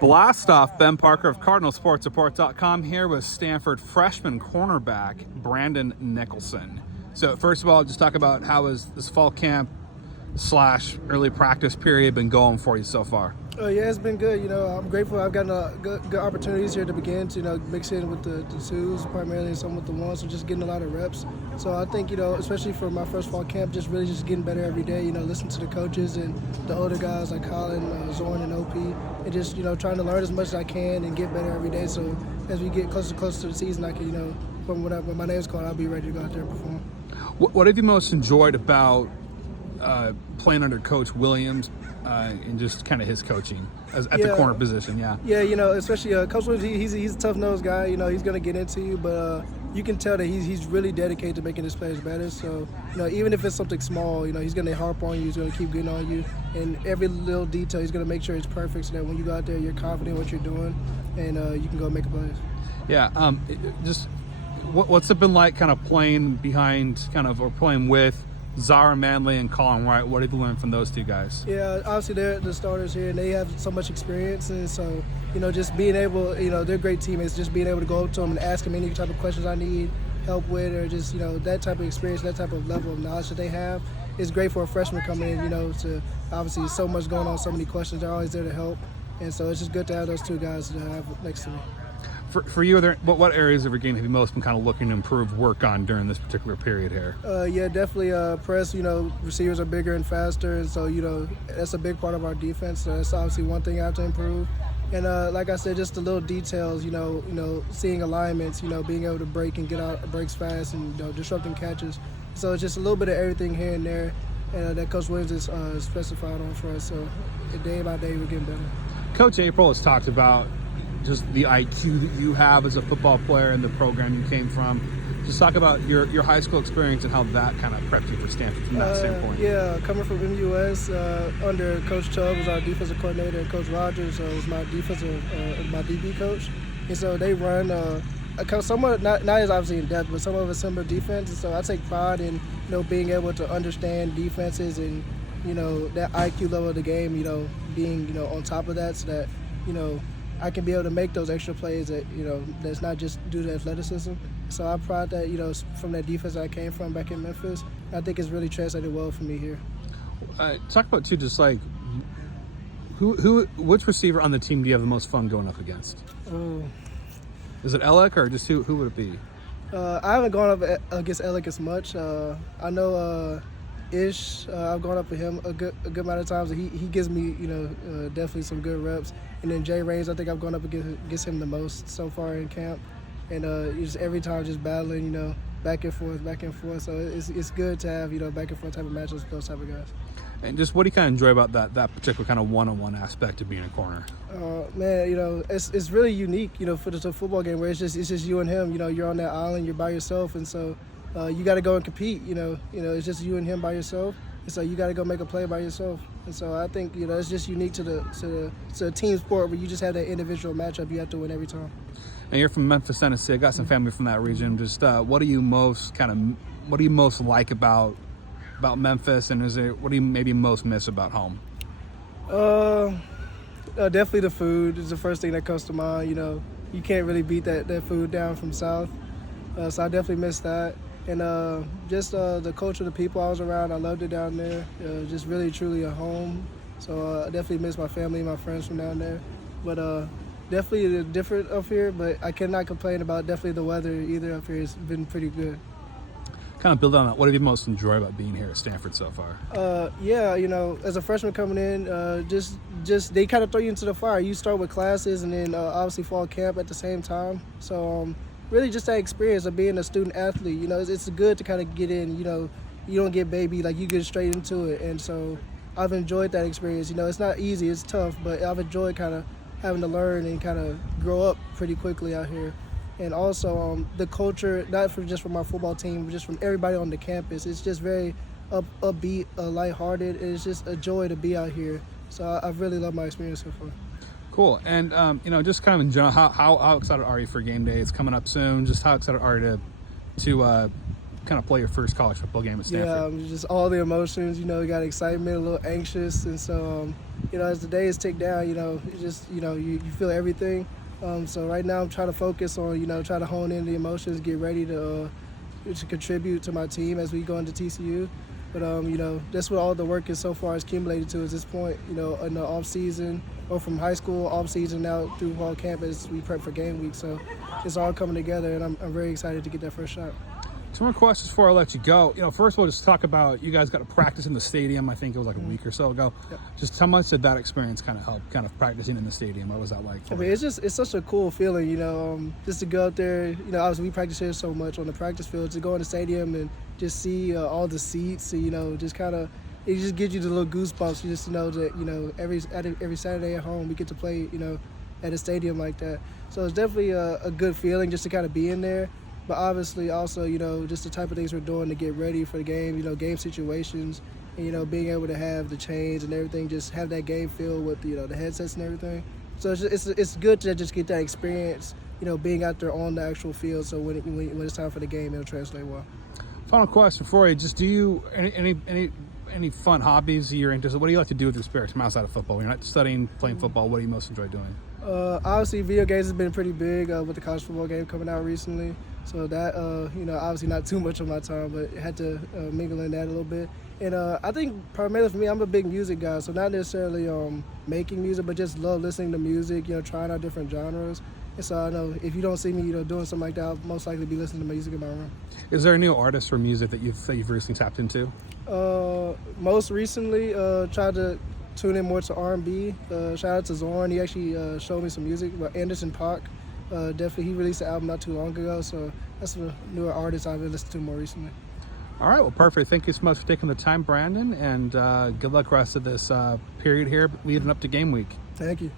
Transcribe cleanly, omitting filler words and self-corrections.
Blast off. Ben Parker of CardinalSportsReport.com here with Stanford freshman cornerback Brandon Nicholson. So first of all, just talk about how has this fall camp / early practice period been going for you so far? Yeah, it's been good. I'm grateful I've gotten good opportunities here to begin to, mix in with the twos primarily and some with the ones, so just getting a lot of reps. So I think, especially for my first fall camp, just really just getting better every day, listening to the coaches and the older guys like Colin, Zorn, and OP, and just, trying to learn as much as I can and get better every day. So as we get closer to the season, I can, when my name's called, I'll be ready to go out there and perform. What have you most enjoyed about playing under Coach Williams and just kind of his coaching at the corner position? Yeah, especially Coach Williams, he's a tough-nosed guy. He's going to get into you, but you can tell that he's really dedicated to making his players better. So, even if it's something small, he's going to harp on you. He's going to keep getting on you. And every little detail, he's going to make sure it's perfect so that when you go out there, you're confident in what you're doing and you can go make a play. Yeah, just what's it been like kind of playing behind or playing with Zara Manley and Colin Wright? What have you learned from those two guys? Yeah, obviously they're the starters here, and they have so much experience, and so just being able, they're great teammates. Just being able to go up to them and ask them any type of questions I need help with, or just that type of experience, that type of level of knowledge that they have is great for a freshman coming in. To obviously so much going on, so many questions. They're always there to help, and so it's just good to have those two guys to have next to me. For you, what areas of your game have you most been kind of looking to improve, work on during this particular period here? Yeah, definitely press. Receivers are bigger and faster, and so that's a big part of our defense. So that's obviously one thing I have to improve. And like I said, just the little details. Seeing alignments. Being able to break and get out breaks fast, and disrupting catches. So it's just a little bit of everything here and there, and that Coach Williams is specified on for us. So day by day, we're getting better. Coach April has talked about just the IQ that you have as a football player and the program you came from. Just talk about your high school experience and how that kind of prepped you for Stanford from that standpoint. Yeah, coming from MUS under Coach Chubb was our defensive coordinator, and Coach Rogers was my my DB coach. And so they run somewhat, not as obviously in depth, but some of a similar defense. And so I take pride in being able to understand defenses and that IQ level of the game. Being on top of that, so that I can be able to make those extra plays that, that's not just due to athleticism. So I pride that, from that defense I came from back in Memphis. I think it's really translated well for me here. Talk about, too, just like which receiver on the team do you have the most fun going up against? Is it Alec or just who would it be? I haven't gone up against Alec as much. I know Ish, I've gone up with him a good amount of times. He gives me, definitely some good reps. And then Jay Raines, I think I've gone up against him the most so far in camp. And just every time just battling, back and forth. So it's good to have, back and forth type of matches with those type of guys. And just what do you kind of enjoy about that particular kind of one-on-one aspect of being a corner? Man, it's really unique, for the football game where it's just you and him. You're on that island, you're by yourself, and so you got to go and compete. It's just you and him by yourself, and so you got to go make a play by yourself. And so I think it's just unique to the team sport where you just have that individual matchup you have to win every time. And you're from Memphis, Tennessee. I got some family from that region. Just what do you most like about Memphis, and what do you maybe most miss about home? Definitely the food is the first thing that comes to mind. You can't really beat that food down from South. So I definitely miss that. And just the culture, the people I was around, I loved it down there. Just really, truly a home. So I definitely miss my family, my friends from down there. But definitely different up here, but I cannot complain about definitely the weather either up here. It's been pretty good. Kind of build on that. What have you most enjoyed about being here at Stanford so far? As a freshman coming in, just they kind of throw you into the fire. You start with classes and then obviously fall camp at the same time. So really just that experience of being a student athlete. It's good to kind of get in. You don't get baby, like you get straight into it. And so I've enjoyed that experience. It's not easy, it's tough, but I've enjoyed kind of having to learn and kind of grow up pretty quickly out here. And also the culture, not just from our football team, but just from everybody on the campus. It's just very upbeat, lighthearted, and it's just a joy to be out here. So I've really loved my experience so far. Cool. And, just kind of in general, how excited are you for game day? It's coming up soon. Just how excited are you to kind of play your first college football game at Stanford? Yeah, just all the emotions. You got excitement, a little anxious. And so, as the days tick down, it just, you feel everything. So right now I'm trying to focus on, try to hone in the emotions, get ready to contribute to my team as we go into TCU. But, that's what all the work is so far is accumulated to at this point, in the off season, or from high school off season now through fall camp as we prep for game week. So it's all coming together, and I'm very excited to get that first shot. Two more questions before I let you go. First of all, just talk about, you guys got to practice in the stadium. I think it was like a week or so ago. Yep. Just how much did that experience kind of help, kind of practicing in the stadium? What was that like? I mean, it's such a cool feeling, just to go out there. Obviously we practice here so much on the practice field. To go in the stadium and just see all the seats, just kind of, it just gives you the little goosebumps. You just know that every Saturday at home we get to play, at a stadium like that. So it's definitely a good feeling just to kind of be in there. But obviously also, just the type of things we're doing to get ready for the game, game situations, and, being able to have the chains and everything, just have that game feel with, the headsets and everything. So it's good to just get that experience, being out there on the actual field. So when it's time for the game, it'll translate well. Final question for you. Just do you, any fun hobbies you're into? What do you like to do with your spare time outside of football? When you're not studying, playing football, what do you most enjoy doing? Obviously video games has been pretty big with the college football game coming out recently. So that, obviously not too much of my time, but had to mingle in that a little bit. And I think primarily for me, I'm a big music guy, so not necessarily making music, but just love listening to music, trying out different genres. And so I know if you don't see me, doing something like that, I'll most likely be listening to music in my room. Is there a new artist or music that you've recently tapped into? Most recently, tried to tune in more to R&B. Shout out to Zorn. He actually showed me some music. Anderson .Paak. Definitely, he released an album not too long ago, so that's a newer artist I've been listening to more recently. All right, well, perfect. Thank you so much for taking the time, Brandon, and good luck rest of this period here leading up to game week. Thank you.